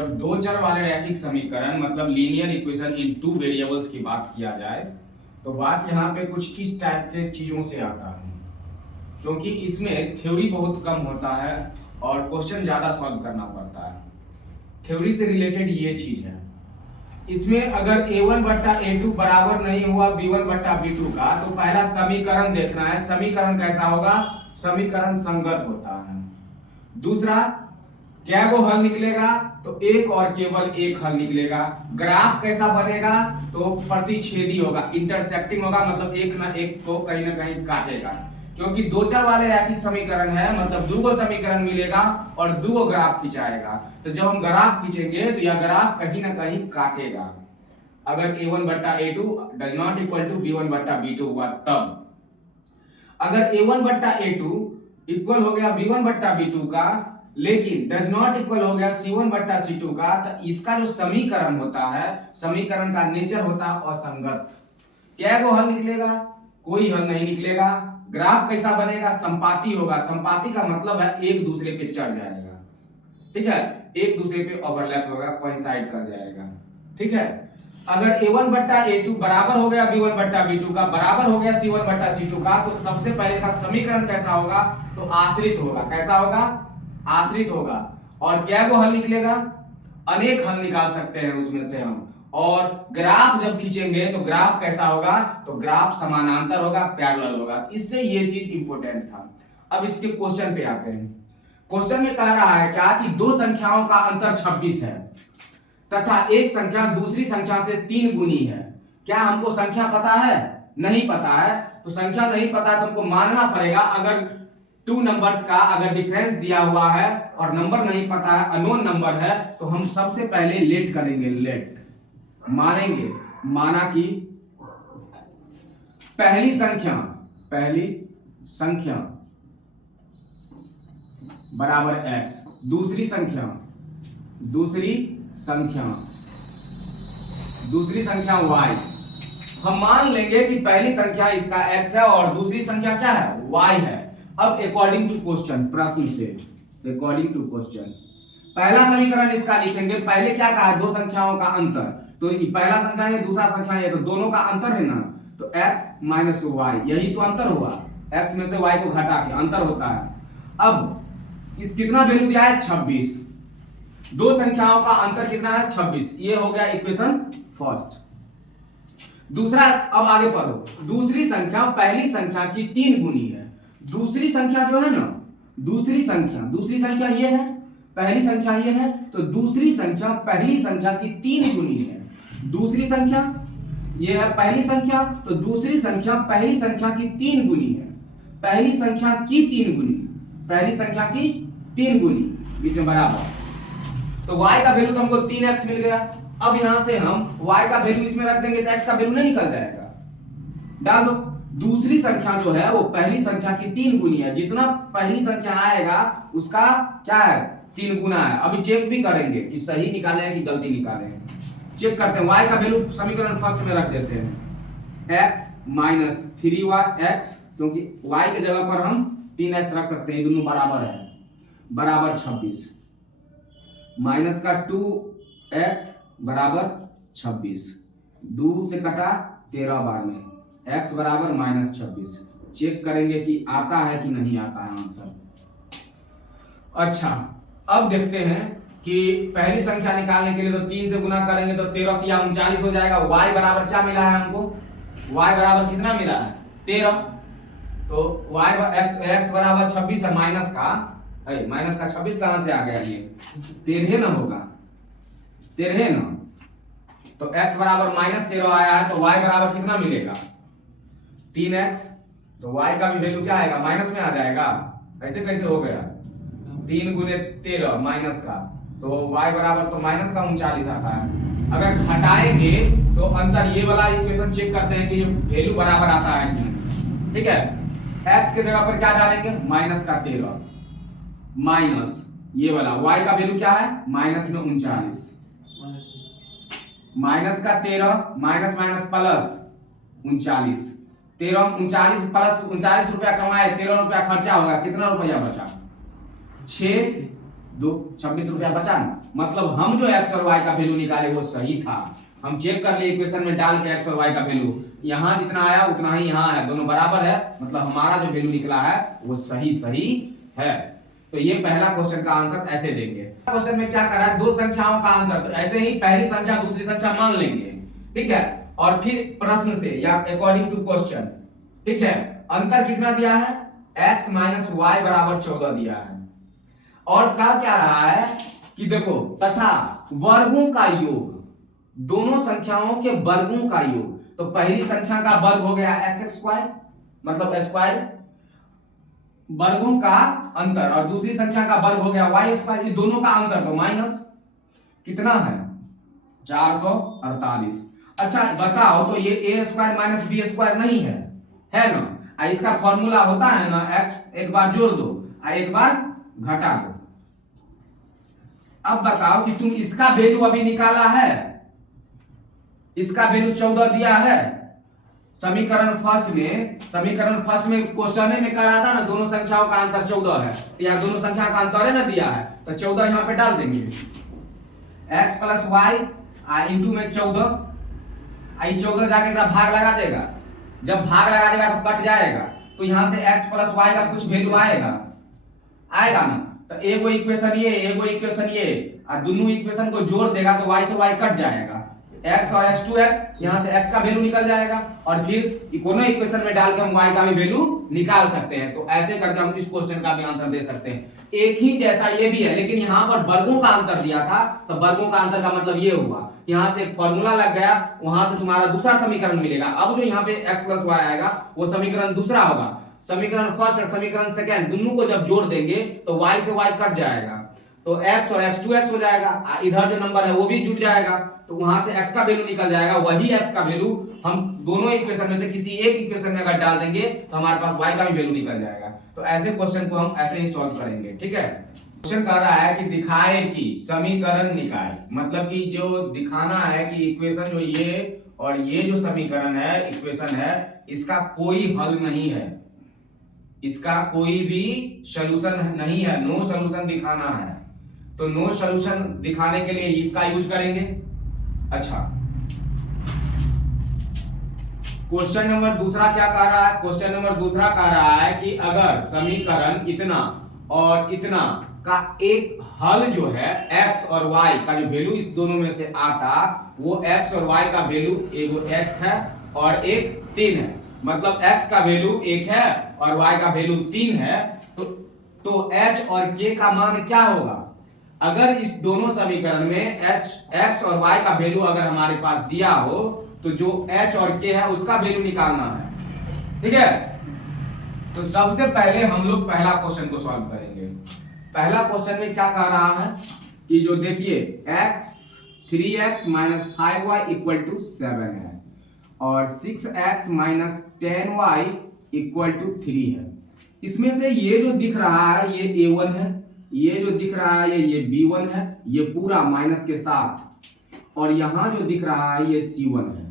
जब दो चर वाले रैखिक समीकरण मतलब linear equation in two variables की बात किया जाए तो बात यहाँ पे कुछ इस टाइप के चीजों से आता है, क्योंकि इसमें थ्योरी बहुत कम होता है और क्वेश्चन ज्यादा सॉल्व करना पड़ता है। थ्योरी से रिलेटेड ये चीज है। इसमें अगर a1 बट्टा a2 बराबर नहीं हुआ b1 बट्टा b2 का तो पहला समीकरण देखना है। समीकरण कैसा होगा? समीकरण संगत होता है। दूसरा, क्या वो हल निकलेगा? तो एक और केवल एक हल निकलेगा। ग्राफ कैसा बनेगा? तो प्रतिच्छेदी होगा, इंटरसेक्टिंग होगा, मतलब एक ना एक को कहीं ना कहीं काटेगा, क्योंकि दो चर वाले रैखिक समीकरण है, मतलब दो समीकरण मिलेगा और दो ग्राफ खिंचाएगा। तो जब हम ग्राफ खींचेंगे तो यह ग्राफ कहीं ना कहीं काटेगा। अगर a1 बट्टा a2 does not equal to b1 बट्टा b2 हुआ तब। अगर a1 बट्टा a2 इक्वल हो गया b1 बट्टा b2 का लेकिन डज नॉट इक्वल हो गया c1 बट्टा c2 का, तो इसका जो समीकरण होता है, समीकरण का नेचर होता है असंगत। क्या वो हल निकलेगा? कोई हल नहीं निकलेगा। ग्राफ कैसा बनेगा? संपाती होगा। संपाती का मतलब है एक दूसरे पे चढ़ जाएगा, ठीक है, एक दूसरे पे ओवरलैप होगा, कोइंसाइड कर जाएगा, ठीक है। अगर a1 बट्टा a2 बराबर हो गया b1 बट्टा b2 का, बराबर हो गया c1 बट्टा c2 का, तो सबसे पहले का समीकरण कैसा होगा? तो आश्रित होगा। कैसा होगा? आश्रित होगा। और क्या वो हल निकलेगा? अनेक हल निकाल सकते हैं उसमें से हम। और ग्राफ जब खींचेंगे तो ग्राफ कैसा होगा? तो ग्राफ समानांतर होगा, पैरेलल होगा। इससे ये चीज इंपॉर्टेंट था। अब इसके क्वेश्चन पे आते हैं। क्वेश्चन में कह रहा है क्या कि दो संख्याओं का अंतर 26 है तथा एक संख्या दूसरी संख्या से 3 गुनी है। क्या हमको संख्या पता है? नहीं पता है। तो संख्या नहीं पता है तो हमको मानना पड़ेगा, अगर टू नंबर्स का अगर डिफरेंस दिया हुआ है और नंबर नहीं पता है, अननोन नंबर है, तो हम सबसे पहले लेट करेंगे, लेट मानेंगे। माना कि पहली संख्या बराबर x, दूसरी संख्या y। हम मान लेंगे कि पहली संख्या इसका x है और दूसरी संख्या क्या है? y है। अब अकॉर्डिंग टू क्वेश्चन, प्रश्न से अकॉर्डिंग टू क्वेश्चन पहला समीकरण इसका लिखेंगे। पहले क्या कहा? दो संख्याओं का अंतर। तो पहला संख्या है, दूसरा संख्या है, तो दोनों का अंतर है ना, तो x माइनस वाई, यही तो अंतर हुआ। x में से y को घटा के अंतर होता है। अब कितना वैल्यू दिया है? 26। दो संख्याओं का अंतर कितना है? 26। ये हो गया इक्वेशन फर्स्ट। दूसरा, अब आगे पढ़ो। दूसरी संख्या पहली संख्या की 3 गुनी है। दूसरी संख्या जो है ना, दूसरी संख्या ये है, पहली संख्या ये है, तो दूसरी संख्या पहली संख्या की 3 गुनी है। दूसरी संख्या ये है पहली संख्या, तो दूसरी संख्या पहली संख्या की 3 गुनी है। पहली संख्या की 3 गुनी, पहली संख्या की 3 गुनी, बीच में बराबर। तो y का वैल्यू तो हमको 3x मिल गया। अब यहां से हम y का वैल्यू इसमें रख देंगे तो x का वैल्यू नहीं निकल जाएगा। डाल दो। दूसरी संख्या जो है वो पहली संख्या की 3 गुनी है। जितना पहली संख्या आएगा उसका क्या है? 3 गुना है। अभी चेक भी करेंगे कि सही निकाले हैं कि गलती निकाले हैं। चेक करते हैं। y का वैल्यू समीकरण फर्स्ट में रख देते हैं, x माइनस 3x, क्योंकि y के जगह पर हम 3x रख सकते हैं, दोनों बराबर है, बराबर 26, माइनस का 2x बराबर 26, 2 से कटा 13 बार में, x बराबर माइनस 26। चेक करेंगे कि आता है कि नहीं आता है आंसर। अच्छा, अब देखते हैं कि पहली संख्या निकालने के लिए तो 3 से गुना करेंगे तो 13 या 39 हो जाएगा। y बराबर क्या मिला है हमको? y बराबर कितना मिला है? 13। तो x बराबर 26 है, माइनस का 26 कहां से आ गया? ये 13 ना होगा, 13 ना। तो x बराबर माइनस 13 आया है, तो y बराबर कितना मिलेगा? 3x। तो y का भी वैल्यू क्या आएगा? माइनस में आ जाएगा। ऐसे कैसे हो गया? 3 गुने 13 माइनस का, तो y बराबर तो माइनस का 39 आता है। अगर घटाएंगे तो अंतर, ये वाला इक्वेशन चेक करते हैं कि ये वैल्यू बराबर आता है कि नहीं, ठीक है। x के जगह पर क्या डालेंगे? माइनस का 13 माइनस ये वाला y का वैल्यू क्या है? माइनस में 39, माइनस का 13 माइनस माइनस प्लस 39, 13 39 प्लस 39 रुपया कमाए, 13 रुपया खर्चा होगा, कितना रुपया बचा? 6 26 रुपया बचा ना, मतलब हम जो एक्स और वाई का वैल्यू निकाले वो सही था। हम चेक कर लिए इक्वेशन में डाल के एक्स और वाई का वैल्यू, यहाँ जितना आया उतना ही यहाँ है, दोनों बराबर है, मतलब हमारा जो वैल्यू निकला है वो सही है। तो ये पहला क्वेश्चन का आंसर ऐसे देंगे। क्वेश्चन में क्या करा है, दो संख्याओं का अंतर, तो ऐसे ही पहली संख्या दूसरी संख्या मान लेंगे, ठीक है, और फिर प्रश्न से या अकॉर्डिंग टू क्वेश्चन, ठीक है, अंतर कितना दिया है, x माइनस वाई बराबर 14 दिया है। और क्या रहा है कि देखो तथा वर्गों का योग, दोनों संख्याओं के वर्गों का योग, तो पहली संख्या का वर्ग हो गया एक्स स्क्वायर मतलब स्क्वायर, वर्गों का अंतर, और दूसरी संख्या का वर्ग हो गया वाई स्क्वायर, ये दोनों का अंतर तो माइनस कितना है 448। अच्छा बताओ तो ये ए स्क्वायर माइनस बी स्क्वायर नहीं है ना, इसका फॉर्मूला होता है ना एक्स, एक बार जोड़ दो एक बार घटा दो। अब बताओ कि तुम इसका वैल्यू अभी निकाला है, इसका वैल्यू 14 दिया है, समीकरण फर्स्ट में क्वेश्चन में कह रहा था ना दोनों संख्याओं का अंतर 14 है, यहाँ दोनों संख्या का अंतर है ना दिया है, तो 14 यहाँ पे डाल देंगे, x प्लस वाई इंटू में 14, 14 जाके भाग लगा देगा, जब भाग लगा देगा तो कट जाएगा, तो यहाँ से x प्लस वाई का कुछ वैल्यू आएगा ना, तो एगो इक्वेशन ये एगो इक्वेशन ये, और दोनों इक्वेशन को जोड़ देगा तो y से y कट जाएगा, x और x 2x, यहाँ से x का वैल्यू निकल जाएगा, और फिर दोनों इक्वेशन में डाल के हम y का भी वैल्यू निकाल सकते हैं। तो ऐसे करके हम इस क्वेश्चन का भी आंसर दे सकते हैं। एक ही जैसा ये भी है, लेकिन यहाँ पर वर्गों का अंतर दिया था, तो वर्गों का अंतर का मतलब ये हुआ, यहाँ से एक फॉर्मूला लग गया, वहां से तुम्हारा दूसरा समीकरण मिलेगा। अब जो यहाँ पे x प्लस वाई आएगा वो समीकरण दूसरा होगा, समीकरण फर्स्ट और समीकरण सेकेंड दोनों को जब जोड़ देंगे तो y से y कट जाएगा, तो x और x 2x हो जाएगा, इधर जो नंबर है वो भी जुड़ जाएगा, तो वहां से x का वैल्यू निकल जाएगा, वही x का वैल्यू हम दोनों इक्वेशन में से किसी एक इक्वेशन में अगर डाल देंगे तो हमारे पास y का भी वैल्यू निकल जाएगा। तो ऐसे क्वेश्चन को हम ऐसे ही सॉल्व करेंगे, ठीक है। क्वेश्चन कह रहा है कि दिखाए कि समीकरण निकाय, मतलब कि जो दिखाना है कि इक्वेशन जो ये और ये जो समीकरण है इक्वेशन है, इसका कोई हल नहीं है, इसका कोई भी सॉल्यूशन नहीं है, नो सॉल्यूशन दिखाना है। तो नो सॉल्यूशन दिखाने के लिए इसका यूज करेंगे। अच्छा क्वेश्चन नंबर दूसरा क्या कह रहा है, क्वेश्चन नंबर दूसरा कह रहा है कि अगर समीकरण इतना और इतना का एक हल जो है x और y का जो वैल्यू इस दोनों में से आता, वो x और y का वैल्यू एगो 1 है और एक 3 है, मतलब x का वैल्यू 1 है और y का वैल्यू 3 है, तो h और k का मान क्या होगा। अगर इस दोनों समीकरण में x और y का वैल्यू अगर हमारे पास दिया हो तो जो h और k है उसका वैल्यू निकालना है, ठीक है। तो सबसे पहले हम लोग पहला क्वेश्चन को सॉल्व करेंगे। पहला क्वेश्चन में क्या कह रहा है कि जो देखिए x 3x minus 5y equal to 7 है और 6x minus 10y equal to 3 है। इसमें से ये जो दिख रहा है ये a1 है, ये जो दिख रहा है ये b1 है, ये पूरा माइनस के साथ, और यहाँ जो दिख रहा है ये c1 है।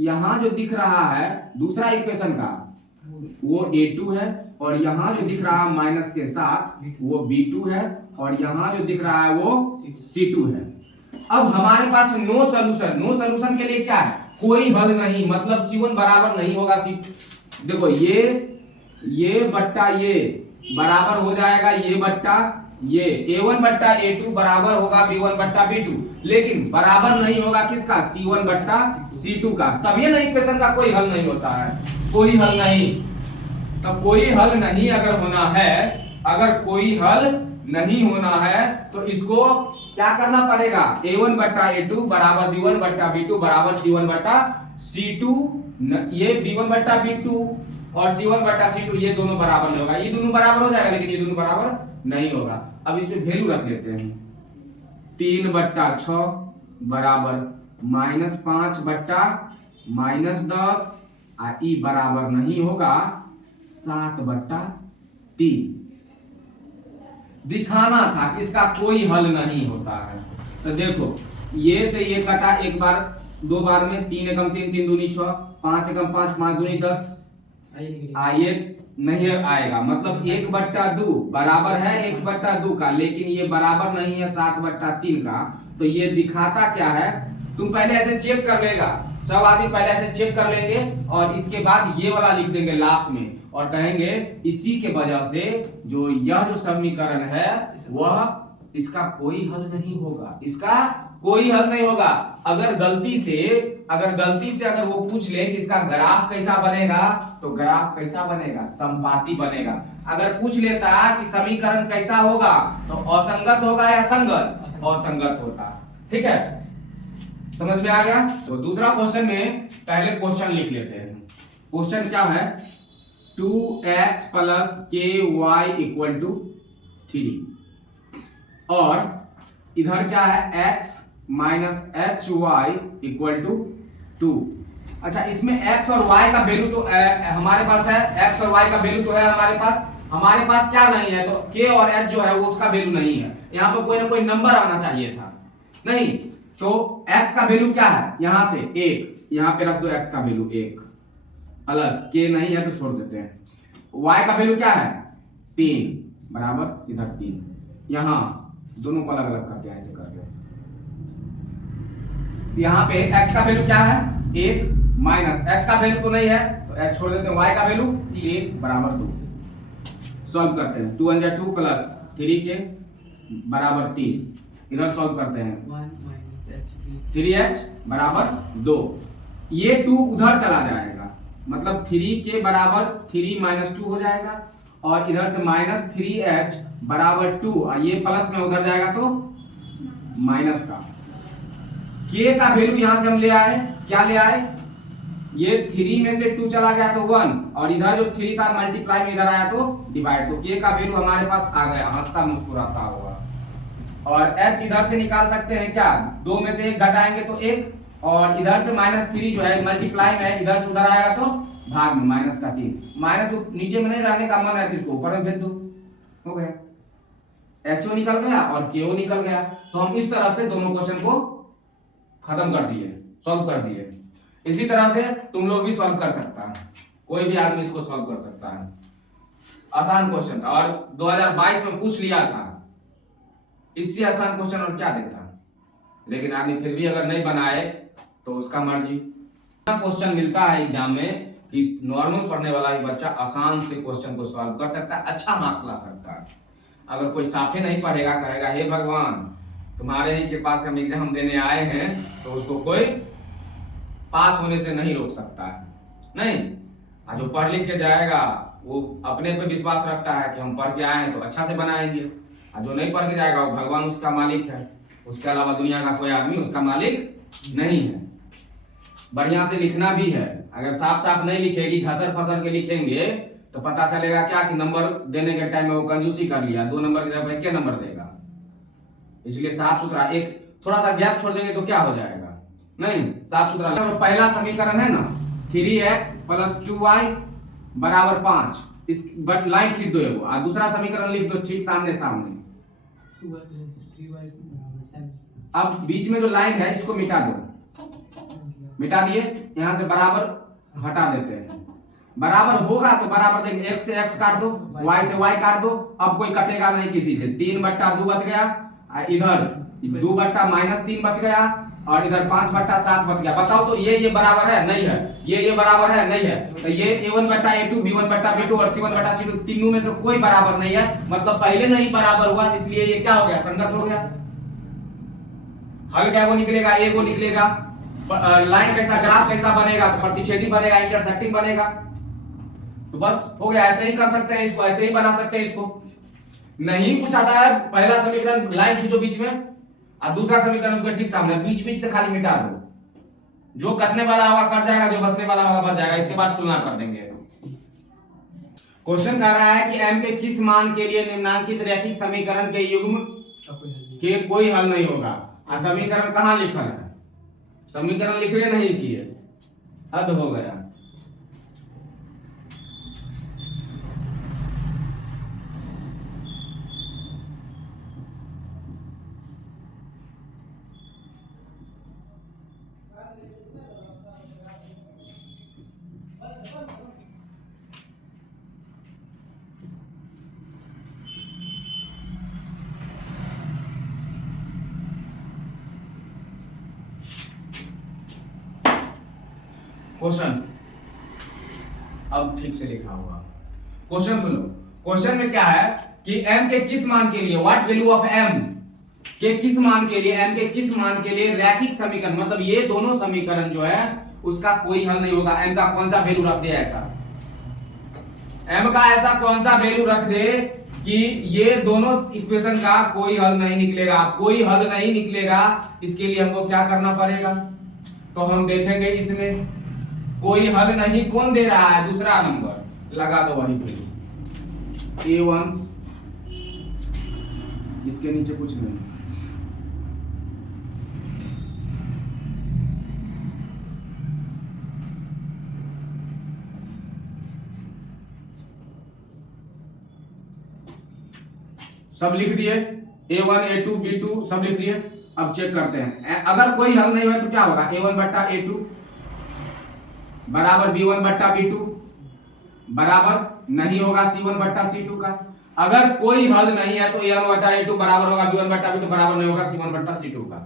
यहाँ जो दिख रहा है दूसरा इक्वेशन का वो a2 है, और यहाँ जो दिख रहा है माइनस के साथ वो b2 है, और यहाँ जो दिख रहा है वो c2 है। अब हमारे पास नो सॉल्यूशन के लिए क्या है, कोई हल नहीं, मतलब c1 बराबर नहीं होगा c2। देखो ये बट्टा ये बराबर हो जाएगा ये बट्टा ये, a1 बट्टा a2 बराबर होगा b1 बट्टा b2, लेकिन बराबर नहीं होगा किसका, c1 बट्टा c2 का। तब ये नहीं इक्वेशन का कोई हल नहीं होता है, कोई हल नहीं। तब कोई हल नहीं अगर होना है, अगर कोई हल नहीं होना है तो इसको क्या करना पड़ेगा, a1 बट्टा a2 बराबर b1 बट्टा b2 बराबर c1 बट्टा c2, ये b1 बट्टा b2 और c1 बट्टा c2 ये दोनों बराबर नहीं होगा, ये दोनों बराबर हो जाएगा लेकिन ये दोनों बराबर नहीं होगा। अब इसमें वैल्यू रख लेते हैं, 3 बट्टा 6 बराबर -5 बट्टा -10, ई बराबर नहीं होगा 7 बट्टा 3। दिखाना था कि इसका कोई हल नहीं होता है। तो देखो ये से ये कटा एक बार, दो बार में, 3 एकम 3 3 दूनी 6, 5 एकम 5 5 दूनी 10, ये नहीं आएगा, मतलब 1/2 बराबर है 1/2 का, लेकिन ये बराबर नहीं है 7/3 का। तो ये दिखाता क्या है, तुम पहले ऐसे चेक कर लेगा, सब आदमी पहले ऐसे चेक कर लेंगे और इसके बाद ये वाला लिख देंगे लास्ट में और कहेंगे इसी के वजह से जो यह जो समीकरण है वह इसका कोई हल नहीं होगा, इसका कोई हल नहीं होगा। अगर गलती से अगर वो पूछ ले कि इसका ग्राफ कैसा बनेगा, तो ग्राफ कैसा बनेगा, समपाती बनेगा। अगर पूछ लेता कि समीकरण कैसा होगा, तो असंगत होगा या संगत, असंगत होता। ठीक है, समझ में आ गया। तो दूसरा क्वेश्चन में पहले क्वेश्चन लिख लेते हैं। क्वेश्चन क्या है, 2x + ky = 3 और इधर क्या है, x - hy = 2। अच्छा, इसमें x और y का वैल्यू तो हमारे पास है, x और y का वैल्यू तो है हमारे पास क्या नहीं है, तो k और h जो है वो उसका वैल्यू नहीं है। यहाँ पर कोई ना कोई नंबर आना चाहिए था, नहीं। तो x का वैल्यू क्या है, यहां से 1, यहां पे रख दो x का वैल्यू 1 प्लस k नहीं है तो छोड़ देते हैं। y का वैल्यू क्या है 3 बराबर इधर 3, यहां दोनों को अलग अलग करते हैं ऐसे करके। यहाँ पे x का वैल्यू क्या है 1 माइनस x का वैल्यू तो नहीं है तो x छोड़ देते हैं, y का वैल्यू 1 बराबर 2। सॉल्व करते हैं, 2 × 2 प्लस 3k बराबर 3। इधर सॉल्व करते हैं 3h बराबर 2। ये 2 उधर चला जाएगा, मतलब 3k बराबर 3 - 2 हो जाएगा और इधर से -3h बराबर 2 और ये प्लस में उधर जाएगा तो माइनस का। k का वैल्यू यहां से हम ले आए, क्या ले आए, ये 3 में से 2 चला गया तो 1 और इधर जो 3 था मल्टीप्लाई में इधर आया तो डिवाइड, तो k का वैल्यू हमारे पास आ गया, हंसता मुस्कुराता हुआ। और h इधर से निकाल सकते हैं क्या, 2 में से 1 घटाएंगे तो 1 और इधर से -3 जो है मल्टीप्लाई में इधर से उधर आएगा तो भाग में माइनस का 3। माइनस नीचे में नहीं रहने का मन है तो इसको ऊपर में भेज दो, हो गया। HO निकल गया और KO निकल गया। तो हम इस तरह से दोनों क्वेश्चन को खत्म कर दिए, सॉल्व कर दिए। इसी तरह से तुम लोग भी सॉल्व कर सकता है, कोई भी आदमी इसको सॉल्व कर सकता है। आसान क्वेश्चन था और 2022 में पूछ लिया था, इससे आसान क्वेश्चन और क्या देता। लेकिन आदमी फिर भी अगर नहीं बनाए तो उसका मर्जी। क्वेश्चन मिलता है एग्जाम में कि नॉर्मल पढ़ने वाला ही बच्चा आसान से क्वेश्चन को सॉल्व कर सकता है, अच्छा मार्क्स ला सकता है। अगर कोई साफे नहीं पढ़ेगा, कहेगा हे भगवान तुम्हारे ही के पास हम एग्जाम देने आए हैं, तो उसको कोई पास होने से नहीं रोक सकता है, नहीं। जो पढ़ लिख के जाएगा वो अपने पे विश्वास रखता है कि हम पढ़ के आए हैं तो अच्छा से बनाएंगे, और जो नहीं पढ़ के जाएगा वो भगवान उसका मालिक है, उसके अलावा दुनिया का कोई आदमी उसका मालिक नहीं है। बढ़िया से लिखना भी है, अगर साफ साफ नहीं लिखेगी, घसर फसर के लिखेंगे तो पता चलेगा क्या कि नंबर देने के टाइम में वो कंजूसी कर लिया, 2 नंबर की जगह 1 नंबर देगा। इसलिए साफ सुथरा, एक थोड़ा सा गैप छोड़ देंगे तो क्या हो जाएगा, नहीं, साफ सुथरा। तो पहला समीकरण है ना 3x + 2y = 5, इस बट लाइन खींच दो एगो, और दूसरा समीकरण लिख दो ठीक सामने सामने। अब बीच में जो लाइन है इसको मिटा दो, मिटा दिए, यहां से बराबर हटा देते हैं। बराबर होगा तो बराबर देंगे, x से x काट दो, y से y काट दो, अब कोई कटेगा नहीं किसी से। 3/2 बच गया, इधर 2/-3 बच गया और इधर 5/7 बच गया। बताओ तो ये बराबर है नहीं है, ये बराबर है नहीं है, तो ये a1/a2 b1/b2 और c1/c2 तीनों में से कोई बराबर नहीं है, मतलब पहले नहीं बराबर हुआ, इसलिए ये क्या हो गया, संगत हो गया। हल क्या वो निकलेगा, ए को निकलेगा। लाइन कैसा, ग्राफ कैसा बनेगा, तो प्रतिच्छेदी बनेगा, इंटरसेक्टिंग बनेगा। तो बस हो गया, ऐसे ही कर सकते हैं इसको, ऐसे ही बना सकते हैं इसको। नहीं कुछ आता है, पहला समीकरण लाइन खींचो बीच में और दूसरा समीकरण उसके ठीक सामने, बीच बीच से खाली मिटा दो, जो कटने वाला होगा कट जाएगा, जो बचने वाला होगा बच जाएगा, इसके बाद तुलना कर देंगे। क्वेश्चन कह रहा है कि m के किस मान के लिए निम्नांकित रैखिक समीकरण के युग्म के कोई हल नहीं होगा। समीकरण कहाँ लिखल है, समीकरण लिखवे नहीं किए, हद हो गया। क्वेश्चन अब ठीक से लिखा होगा। क्वेश्चन सुनो, क्वेश्चन में क्या है कि m के किस मान के लिए, व्हाट वैल्यू ऑफ m के किस मान के लिए, m के किस मान के लिए रैखिक समीकरण, मतलब ये दोनों समीकरण जो है उसका कोई हल नहीं होगा। m का कौन सा वैल्यू रख दे, ऐसा m का ऐसा कौन सा वैल्यू रख दे कि ये दोनों इक्वेशन का कोई हल नहीं निकलेगा, कोई हल नहीं निकलेगा। इसके लिए हमको क्या करना पड़ेगा, तो हम देखेंगे इसमें कोई हल नहीं कौन दे रहा है, दूसरा नंबर लगा दो वहीं पे A1, इसके नीचे कुछ नहीं। सब लिख दिए, A1 A2 B2 सब लिख दिए। अब चेक करते हैं, अगर कोई हल नहीं हुआ तो क्या होगा, A1 बट्टा A2 बराबर B1 बट्टा B2 बराबर नहीं होगा C1 बट्टा C2 का। अगर कोई हल नहीं है तो A1 बट्टा A2 बराबर होगा B1 बट्टा B2 बराबर नहीं होगा C1 बट्टा C2 का।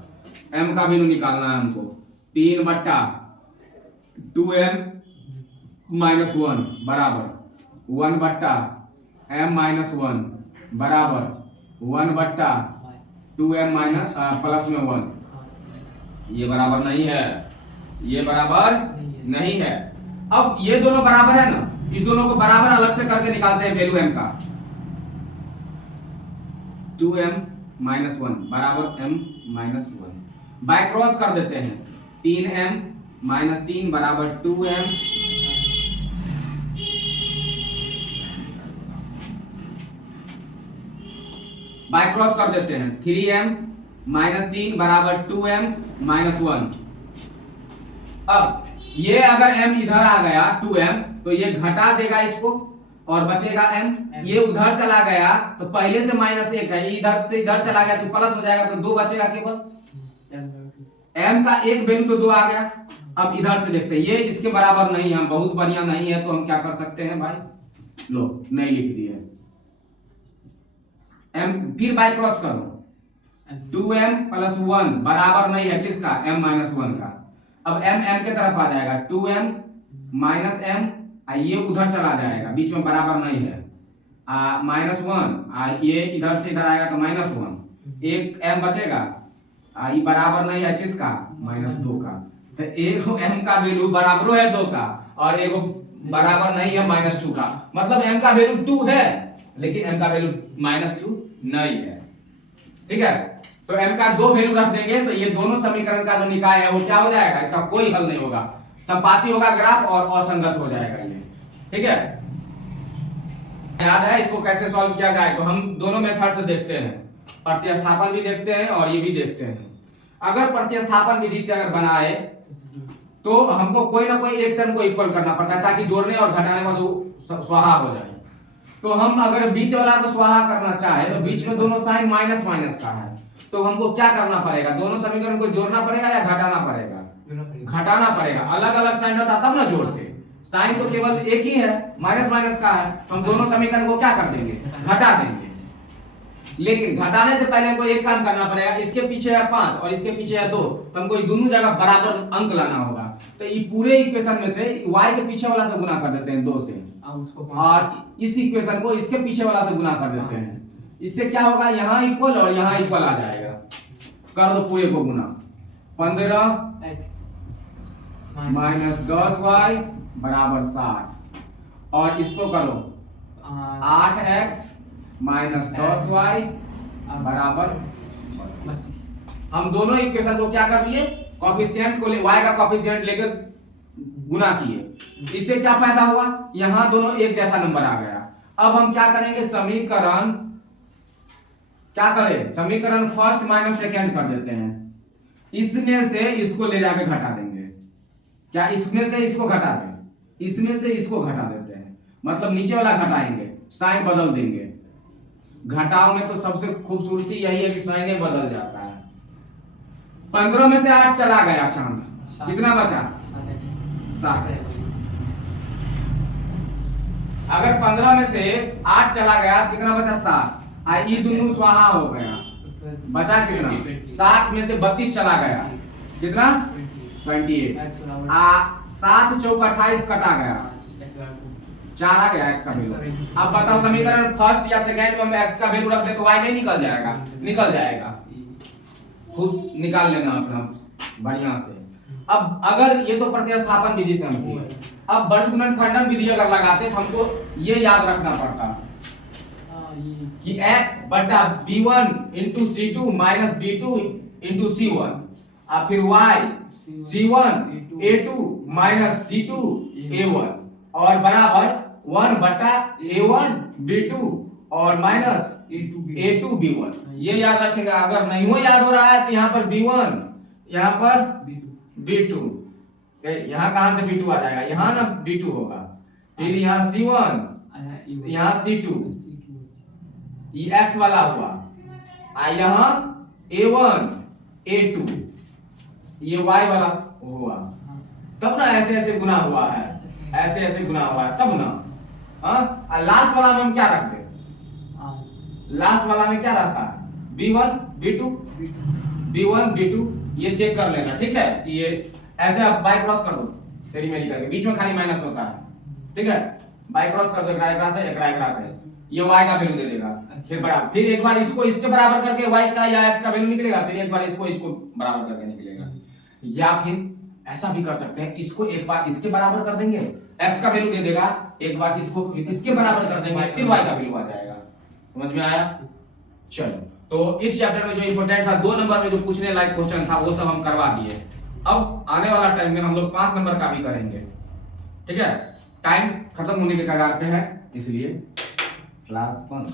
M का वैल्यू निकालना है हमको, 3 बट्टा 2M माइनस 1 बराबर 1 बट्टा M माइनस 1 बराबर 1 बट्टा 2M माइनस प्लस में 1। ये बराबर नहीं है, ये बराबर नहीं है। अब ये दोनों बराबर है ना, इस दोनों को बराबर अलग से करके निकालते हैं वैल्यू m का। 2m माइनस 1 बराबर m माइनस 1, बाय क्रॉस कर देते हैं, 3m माइनस 3 बराबर 2m बाय क्रॉस कर देते हैं, 3m माइनस 3 बराबर 2m माइनस 1। अब ये अगर m इधर आ गया 2m तो ये घटा देगा इसको और बचेगा m। ये उधर चला गया तो पहले से माइनस 1 है, इधर से इधर चला गया तो प्लस हो जाएगा, तो 2 बचेगा केवल। m का एक वैल्यू तो 2 आ गया। अब इधर से देखते हैं, ये इसके बराबर नहीं है, बहुत बढ़िया नहीं है, तो हम क्या कर सकते हैं भाई, लो नहीं लिख दिए m, फिर बाय क्रॉस करो, 2m प्लस 1 बराबर नहीं है किसका, m माइनस 1 का। अब m के तरफ आ जाएगा, 2m माइनस m, ये उधर चला जाएगा, बीच में बराबर नहीं है, माइनस 1, ये इधर से इधर आएगा तो माइनस 1, एक m बचेगा, ये बराबर नहीं है किसका, माइनस 2 का। तो एक m का वैल्यू बराबर है 2 का और एक बराबर नहीं है माइनस 2 का, मतलब m का वैल्यू 2 है लेकिन m का वैल्यू माइनस 2 नहीं है। ठीक है, तो m का 2 वैल्यू रख देंगे तो ये दोनों समीकरण का जो निकाय है वो क्या हो जाएगा, इसका कोई हल नहीं होगा, संपाती होगा ग्राफ और असंगत हो जाएगा ये। ठीक है, याद है इसको कैसे सॉल्व किया जाए, तो हम दोनों मेथड से देखते हैं, प्रतिस्थापन भी देखते हैं और ये भी देखते हैं। अगर प्रतिस्थापन विधि से अगर बनाए तो हमको कोई ना कोई एक टर्म को इक्वल करना पड़ता है ताकि जोड़ने और घटाने का जो स्वाहा हो जाए। तो हम अगर बीच वाला को स्वाहा करना चाहे तो बीच में दोनों साइन माइनस माइनस का है, तो हमको क्या करना पड़ेगा, दोनों समीकरण को जोड़ना पड़ेगा या घटाना पड़ेगा, घटाना पड़ेगा। अलग अलग साइन रहता तब ना जोड़ते, साइन तो केवल एक ही है, माइनस माइनस का है, तो हम दोनों समीकरण को क्या कर देंगे, घटा देंगे। लेकिन घटाने से पहले हमको एक काम करना पड़ेगा, इसके पीछे है 5 और इसके पीछे है 2, तो हमको दोनों जगह बराबर अंक लाना होगा। तो ये पूरे इक्वेशन में से y के पीछे वाला से गुना कर देते हैं 2 से, और इस इक्वेशन को इसके पीछे वाला से गुना कर देते हैं। इससे क्या होगा, यहाँ इक्वल और यहाँ इक्वल आ जाएगा। कर दो पूरे को गुना, 15x माइनस 10y बराबर 60, और इसको करो 8x माइनस 10y बराबर 25। हम दोनों इक्वेशन को क्या कर दिए, कोएफिशिएंट को y का कोएफिशिएंट लेकर गुना किए। इससे क्या पैदा हुआ, यहां दोनों एक जैसा नंबर आ गया। अब हम क्या करेंगे, समीकरण क्या करें, समीकरण फर्स्ट माइनस सेकेंड कर देते हैं। इसमें से इसको ले जाके घटा देंगे, क्या इसमें से इसको घटा दें, इसमें से इसको घटा देते हैं, मतलब नीचे वाला घटाएंगे, साइन बदल देंगे। घटाओ में तो सबसे खूबसूरती यही है कि साइन बदल जाता है। 15 में से 8 चला गया चांद, कितना बचा, 7x। अगर 15 में से 8 चला गया कितना बचा, 7। ये दोनों स्वाहा हो गया, बचा कितना, 60 में से 32 चला गया, कितना 28। 7 चौक 28 कटा गया, 4 आ गया x का वैल्यू। अब बताओ समीकरण फर्स्ट या सेकंड में हम x का वैल्यू रख दे तो y नहीं निकल जाएगा? निकल जाएगा, खुद निकाल लेना अपना बढ़िया से। अब अगर ये तो प्रतिस्थापन विधि से हम किए, अब बढ़त गुणनखंडन विधि अगर लगाते तो हमको ये याद रखना पड़ता कि x बटा b1 into c2 minus b2 into c1, और फिर y c1 a2 minus c2 a1 और बराबर 1 बटा a1 b2 और माइनस a2 b1। ये याद रखेगा। अगर नहीं हो याद हो रहा है तो यहाँ पर b1, यहाँ पर b2, यहाँ कहां से b2 आ जाएगा? यहाँ ना b2 होगा, फिर यहाँ c1, यहाँ c2, ये x वाला हुआ, यहाँ a1 a2, ये y वाला हुआ, तब ना ऐसे ऐसे गुना हुआ है, ऐसे ऐसे गुना हुआ है तब ना। हाँ, लास्ट वाला में हम क्या रखते हैं? लास्ट वाला में क्या रहता है? b1 b2 b1 b2, ये चेक कर लेना, ठीक है? ये ऐसे आप बाय क्रॉस कर दो, तेरी मेरी करके, बीच में खाली माइनस होता है, ठीक है? बाय क्रॉस कर दो, एकरा से, ये y का वैल्यू दे देगा, फिर बराबर, फिर एक बार इसको इसके बराबर करके y का या x का वैल्यू निकलेगा, फिर एक बार इसको बराबर करके निकलेगा। या फिर ऐसा भी कर सकते हैं, इसको एक बार इसके बराबर कर देंगे, x का वैल्यू दे देगा, एक बार इसको इसके बराबर कर देंगे, फिर y का वैल्यू आ जाएगा। समझ में आया? चलो, तो इस चैप्टर में जो इंपॉर्टेंट था, 2 नंबर में जो पूछने लायक क्वेश्चन था वो सब हम करवा दिए। अब आने वाला टाइम में हम लोग 5 नंबर का भी करेंगे, ठीक है? टाइम खत्म होने के कगार पे है, इसलिए क्लास 1